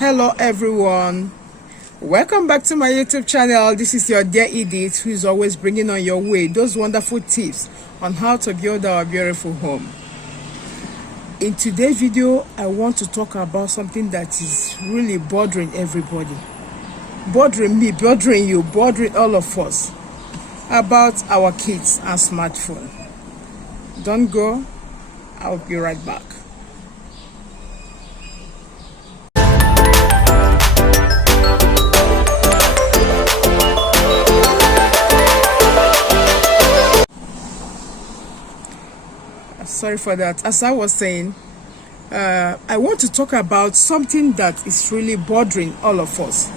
Hello everyone, welcome back to my YouTube channel. This is your dear Edith, who is always bringing on your way those wonderful tips on how to build our beautiful home. In today's video, I want to talk about something that is really bothering everybody, bothering me, bothering you, bothering all of us, about our kids and smartphone. Don't go, I'll be right back. Sorry for that. As I was saying, I want to talk about something that is really bothering all of us.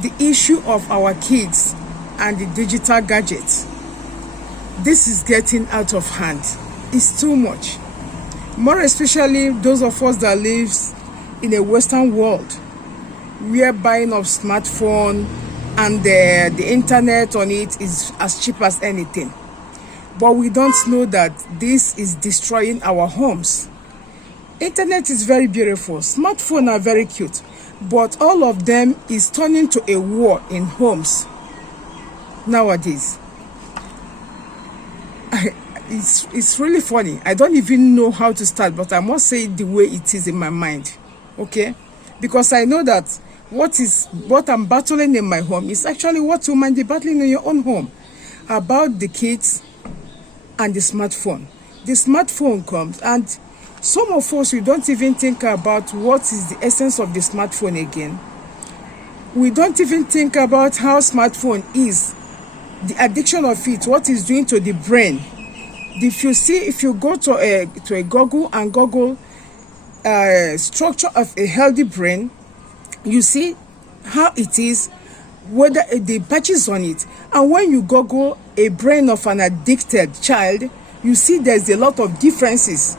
The issue of our kids and the digital gadgets. This is getting out of hand. It's too much. More especially those of us that live in a Western world, where buying of smartphone and the internet on it is as cheap as anything. But we don't know that this is destroying our homes. Internet is very beautiful. Smartphones are very cute. But all of them is turning to a war in homes nowadays. It's really funny. I don't even know how to start, but I must say it the way it is in my mind. Okay? Because I know that what I'm battling in my home is actually what you might be battling in your own home. About the kids and the smartphone. The smartphone comes, and some of us, we don't even think about what is the essence of the smartphone again. We don't even think about how smartphone is, the addiction of it, what it's doing to the brain. If you go to a Google and Google structure of a healthy brain, you see how it is, whether the patches on it. And when you Google a brain of an addicted child, you see there's a lot of differences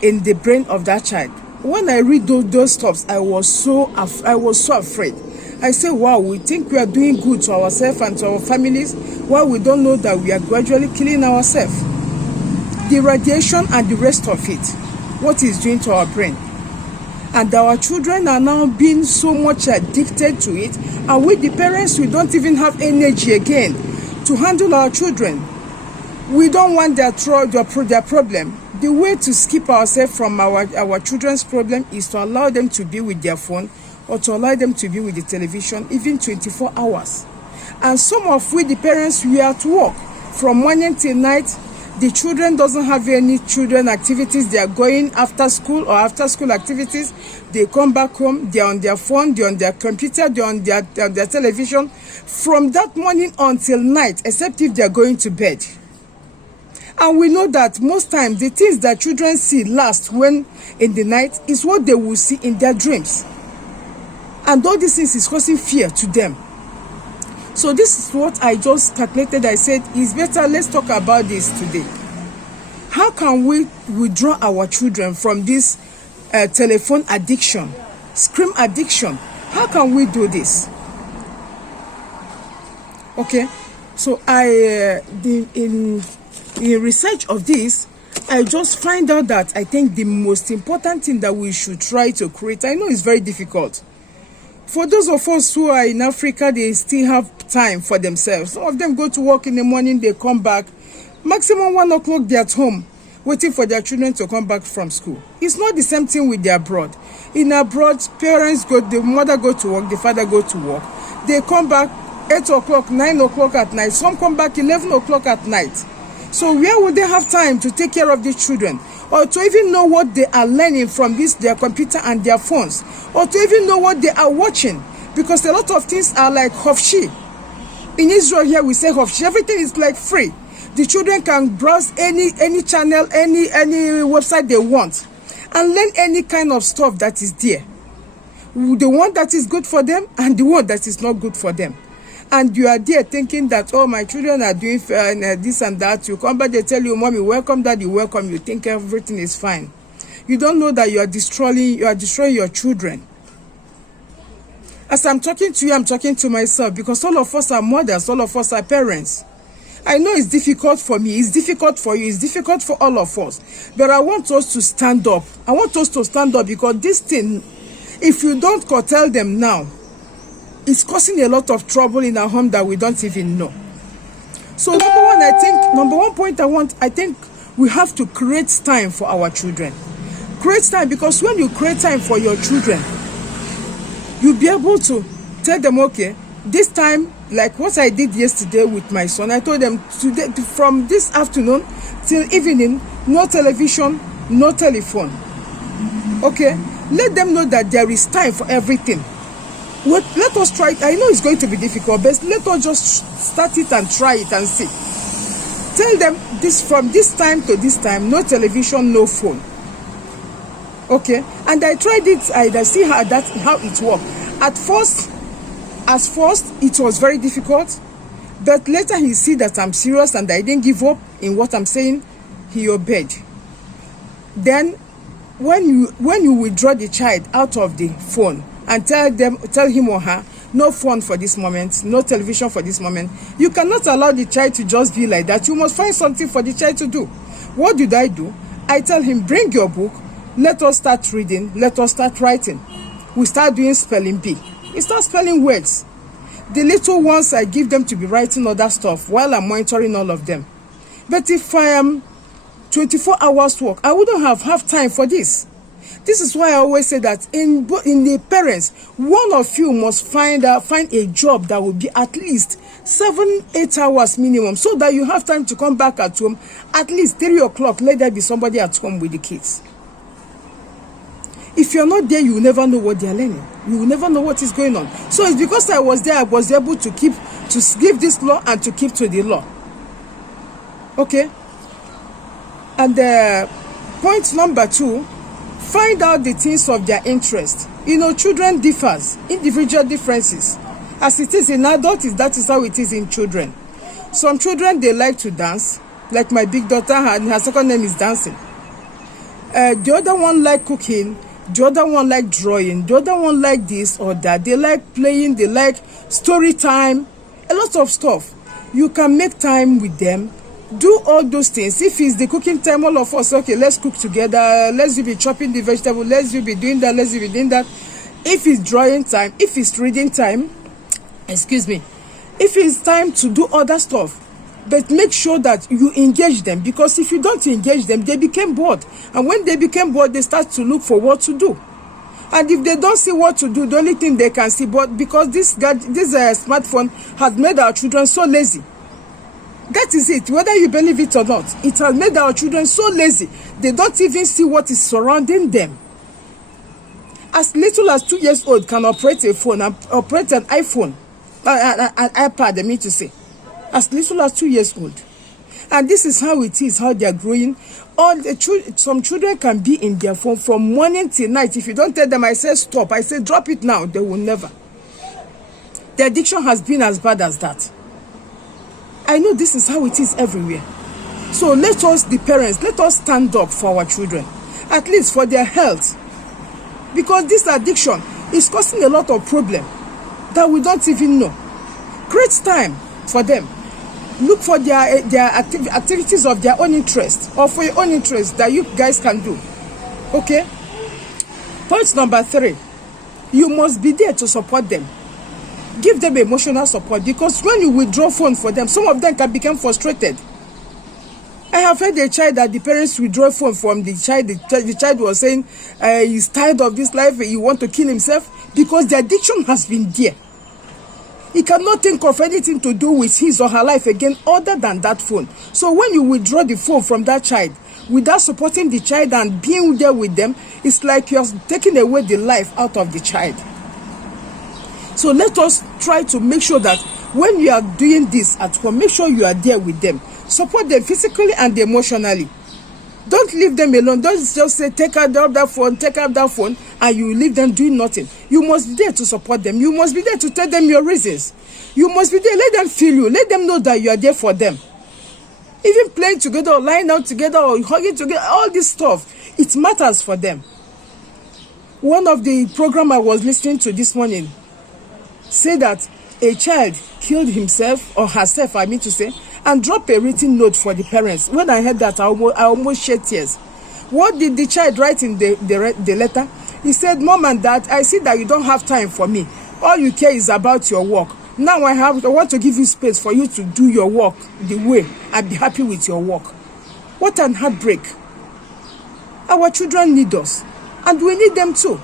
in the brain of that child. When I read those stuffs, I was so afraid. I say, wow, we think we are doing good to ourselves and to our families, while we don't know that we are gradually killing ourselves. The radiation and the rest of it, what is doing to our brain. And our children are now being so much addicted to it, and we, the parents, we don't even have energy again to handle our children. We don't want their problem. The way to skip ourselves from our children's problem is to allow them to be with their phone, or to allow them to be with the television, even 24 hours. And some of we, the parents, we are at work from morning till night. The children doesn't have any children activities. They are going after school or after school activities. They come back home, they're on their phone, they're on their computer, they're on their television from that morning until night, except if they're going to bed. And we know that most times the things that children see last when in the night is what they will see in their dreams. And all these things is causing fear to them. So this is what I just calculated. I said, it's better, let's talk about this today. How can we withdraw our children from this telephone addiction, screen addiction? How can we do this? Okay, so in research of this, I just find out that I think the most important thing that we should try to create, I know it's very difficult. For those of us who are in Africa, they still have time for themselves. Some of them go to work in the morning, they come back. Maximum 1 o'clock, they're at home, waiting for their children to come back from school. It's not the same thing with the abroad. In abroad, parents go, the mother go to work, the father go to work. They come back 8 o'clock, 9 o'clock at night. Some come back 11 o'clock at night. So where would they have time to take care of these children? Or to even know what they are learning from their computer and their phones? Or to even know what they are watching? Because a lot of things are like Hofshi. In Israel here we say Hofshi. Everything is like free. The children can browse any channel, any website they want, and learn any kind of stuff that is there. The one that is good for them and the one that is not good for them. And you are there thinking that, oh, my children are doing this and that. You come back, they tell you, mommy, welcome, daddy, welcome. You think everything is fine. You don't know that you are destroying your children. As I'm talking to you, I'm talking to myself, because all of us are mothers, all of us are parents. I know it's difficult for me, it's difficult for you, it's difficult for all of us. But I want us to stand up. I want us to stand up, because this thing If you don't curtail them now, it's causing a lot of trouble in our home that we don't even know. So number one point I think we have to create time for our children. Create time, because when you create time for your children, you'll be able to tell them, okay, this time, like what I did yesterday with my son, I told them today, from this afternoon till evening, no television, no telephone. Okay, let them know that there is time for everything. Let us try it. I know it's going to be difficult, but let us just start it and try it and see. Tell them this, from this time to this time, no television, no phone. Okay, and I tried it. I see how it worked. At first, it was very difficult, but later he see that I'm serious and I didn't give up in what I'm saying. He obeyed. Then, when you withdraw the child out of the phone and tell him or her, no phone for this moment, no television for this moment, you cannot allow the child to just be like that. You must find something for the child to do. What did I do? I tell him, bring your book. Let us start reading. Let us start writing. We start doing spelling bee. We start spelling words. The little ones, I give them to be writing other stuff while I'm monitoring all of them. But if I am 24 hours work, I wouldn't have time for this. This is why I always say that in the parents, one of you must find a job that will be at least 7-8 hours minimum, so that you have time to come back at home at least 3 o'clock. Let there be somebody at home with the kids. If you're not there, you will never know what they're learning. You will never know what is going on. So it's because I was there, I was able to give this law and to keep to the law. Okay? And point number 2, find out the things of their interest. You know, children differs, individual differences. As it is in adults, that is how it is in children. Some children, they like to dance. Like my big daughter, her second name is dancing. The other one like cooking. The other one like drawing. The other one like this or that. They like playing. They like story time. A lot of stuff. You can make time with them. Do all those things. If it's the cooking time, all of us, okay, let's cook together. Let's be chopping the vegetable. Let's be doing that. Let's be doing that. If it's drawing time, if it's reading time, excuse me, if it's time to do other stuff, but make sure that you engage them, because if you don't engage them, they become bored. And when they become bored, they start to look for what to do. And if they don't see what to do, the only thing they can see, but because this smartphone has made our children so lazy. That is it, whether you believe it or not. It has made our children so lazy. They don't even see what is surrounding them. As little as 2 years old can operate a phone, operate an iPhone, an iPad, I mean to say. As little as 2 years old. And this is how it is, how they are growing. Some children can be in their phone from morning till night. If you don't tell them, I say stop, I say drop it now, they will never. The addiction has been as bad as that. I know this is how it is everywhere. So let us, the parents, let us stand up for our children, at least for their health. Because this addiction is causing a lot of problem that we don't even know. Create time for them. Look for their activities of their own interest, or for your own interest that you guys can do. Okay? Point number 3, you must be there to support them. Give them emotional support, because when you withdraw phone for them, some of them can become frustrated. I have heard a child that the parents withdraw phone from the child. The child was saying he's tired of this life, he wants to kill himself, because the addiction has been there. He cannot think of anything to do with his or her life again other than that phone. So when you withdraw the phone from that child, without supporting the child and being there with them, it's like you're taking away the life out of the child. So let us try to make sure that when you are doing this at home, make sure you are there with them. Support them physically and emotionally. Don't leave them alone. Don't just say, take out that phone, and you leave them doing nothing. You must be there to support them. You must be there to tell them your reasons. You must be there. Let them feel you. Let them know that you are there for them. Even playing together, or lying out together, or hugging together, all this stuff, it matters for them. One of the program I was listening to this morning said that a child killed himself, or herself, I mean to say, and drop a written note for the parents. When I heard that, I almost shed tears. What did the child write in the letter? He said, Mom and Dad, I see that you don't have time for me. All you care is about your work. Now I want to give you space for you to do your work the way and be happy with your work. What an heartbreak. Our children need us, and we need them too.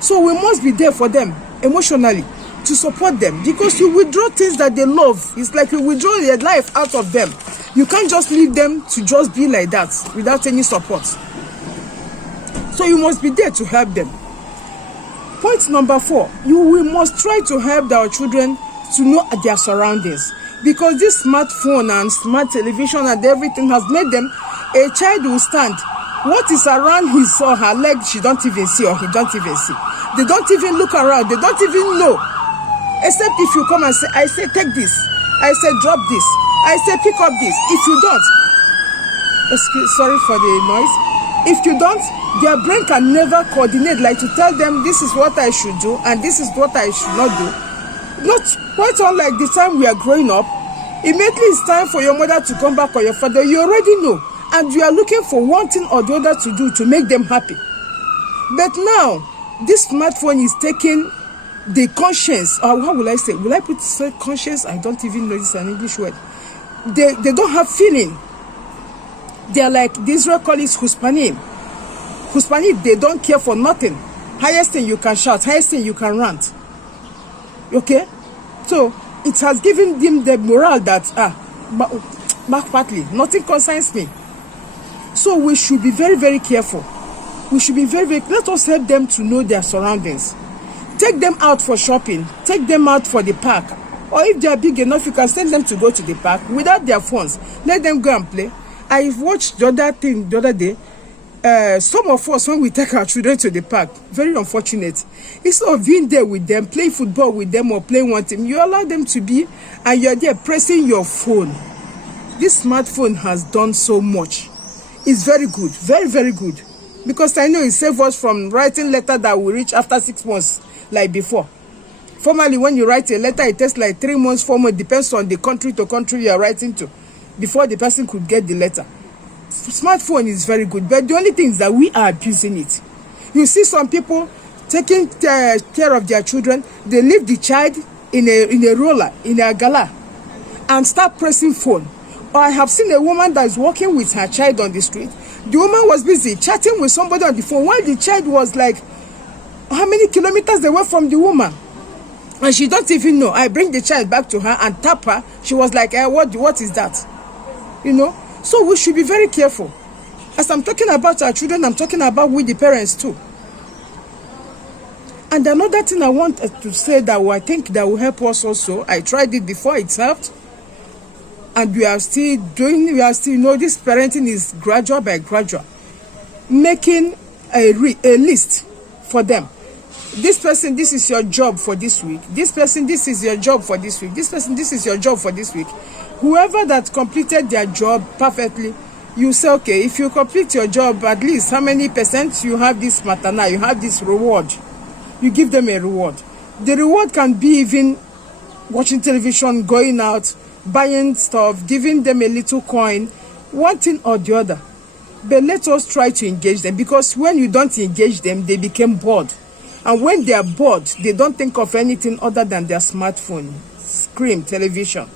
So we must be there for them emotionally, to support them, because you withdraw things that they love. It's like you withdraw their life out of them. You can't just leave them to just be like that without any support. So you must be there to help them. Point number 4, we must try to help our children to know their surroundings, because this smartphone and smart television and everything has made them, a child will stand. What is around his or her leg, she don't even see, or he don't even see. They don't even look around. They don't even know. Except if you come and say, I say, take this. I say, drop this. I say, pick up this. If you don't, sorry for the noise. If you don't, their brain can never coordinate, like to tell them this is what I should do and this is what I should not do. Not quite unlike the time we are growing up. Immediately it's time for your mother to come back or your father. You already know. And you are looking for one thing or the other to do to make them happy. But now, this smartphone is taking the conscience, or how will I say? Will I say conscience? I don't even know this is an English word. They don't have feeling. They are like, the Israel call it huspanim. Huspanim, they don't care for nothing. Highest thing you can shout, highest thing you can rant. Okay? So, it has given them the morale that, back partly, nothing concerns me. So we should be very, very careful. We should be very, very, let us help them to know their surroundings. Take them out for shopping. Take them out for the park. Or if they are big enough, you can send them to go to the park without their phones. Let them go and play. I watched the other day. Some of us, when we take our children to the park, very unfortunate. Instead of being there with them, playing football with them or playing one team, you allow them to be, and you're there pressing your phone. This smartphone has done so much. It's very good, very, very good. Because I know it saves us from writing letter that will reach after 6 months, like before. Formerly, when you write a letter, it takes like 3 months, 4 months, depends on the country to country you are writing to, before the person could get the letter. Smartphone is very good, but the only thing is that we are abusing it. You see some people taking care of their children, they leave the child in a roller, in a gala, and start pressing phone. Or I have seen a woman that is walking with her child on the street. The woman was busy chatting with somebody on the phone while the child was like, how many kilometers away from the woman? And she don't even know. I bring the child back to her and tap her. She was like, what is that? You know? So we should be very careful. As I'm talking about our children, I'm talking about we the parents too. And another thing I want to say that I think that will help us also, I tried it before, it helped. And we are still doing, you know, this parenting is gradual by gradual. Making a list for them. This person, this is your job for this week. This person, this is your job for this week. This person, this is your job for this week. Whoever that completed their job perfectly, you say, okay, if you complete your job, at least how many percent you have this matana, you have this reward. You give them a reward. The reward can be even watching television, going out, buying stuff, giving them a little coin, one thing or the other. But let us try to engage them, because when you don't engage them, they become bored. And when they are bored, they don't think of anything other than their smartphone, screen, television.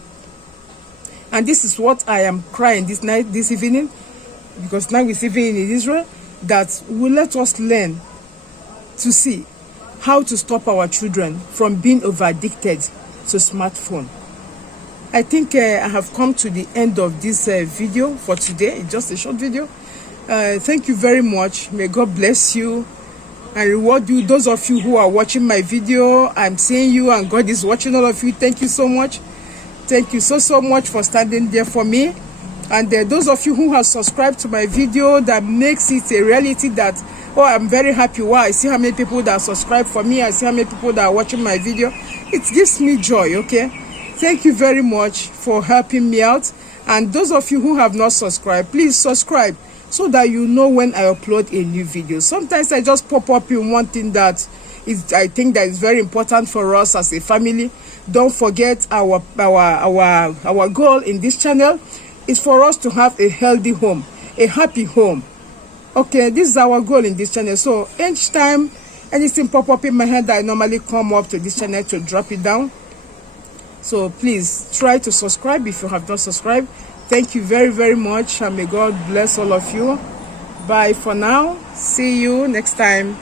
And this is what I am crying this evening, because now it's evening in Israel, that will let us learn to see how to stop our children from being over-addicted to smartphone. I think I have come to the end of this video for today. It's just a short video. Thank you very much. May God bless you and reward you. Those of you who are watching my video, I'm seeing you and God is watching all of you. Thank you so much. Thank you so much for standing there for me. And those of you who have subscribed to my video, that makes it a reality that, oh, I'm very happy. Wow, I see how many people that subscribe for me. I see how many people that are watching my video. It gives me joy, okay? Thank you very much for helping me out. And those of you who have not subscribed, please subscribe so that you know when I upload a new video. Sometimes I just pop up in one thing that is, I think that is very important for us as a family. Don't forget our goal in this channel is for us to have a healthy home, a happy home. Okay, this is our goal in this channel. So each time anything pop up in my head, I normally come up to this channel to drop it down. So please try to subscribe if you have not subscribed. Thank you very, very much, and may God bless all of you. Bye for now. See you next time.